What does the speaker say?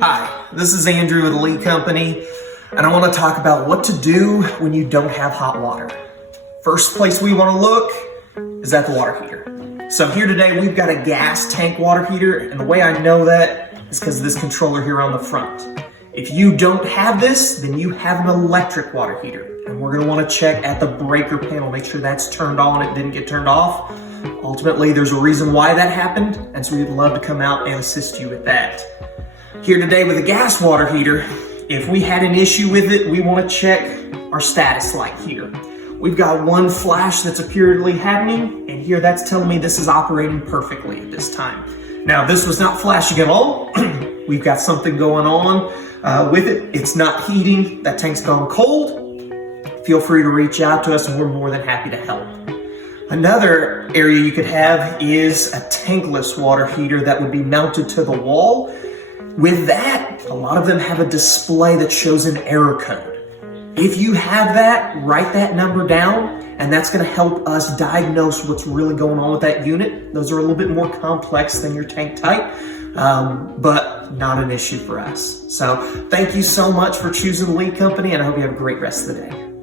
Hi, this is Andrew with the Lee Company, and I want to talk about what to do when you don't have hot water. First place we want to look is at the water heater. So here today we've got a gas tank water heater, and the way I know that is because of this controller here on the front. If you don't have this, then you have an electric water heater, and we're going to want to check at the breaker panel, make sure that's turned on, it didn't get turned off. Ultimately, there's a reason why that happened, and so we'd love to come out and assist you with that. Here today with a gas water heater, if we had an issue with it, we want to check our status light here. We've got one flash that's apparently happening, and here that's telling me this is operating perfectly at this time. Now, this was not flashing at all. We've got something going on with it. It's not heating. That tank's gone cold. Feel free to reach out to us, and we're more than happy to help. Another area you could have is a tankless water heater that would be mounted to the wall. With that, a lot of them have a display that shows an error code. If you have that, write that number down, and that's going to help us diagnose what's really going on with that unit. Those are a little bit more complex than your tank type, but not an issue for us. So thank you so much for choosing the Lee Company, and I hope you have a great rest of the day.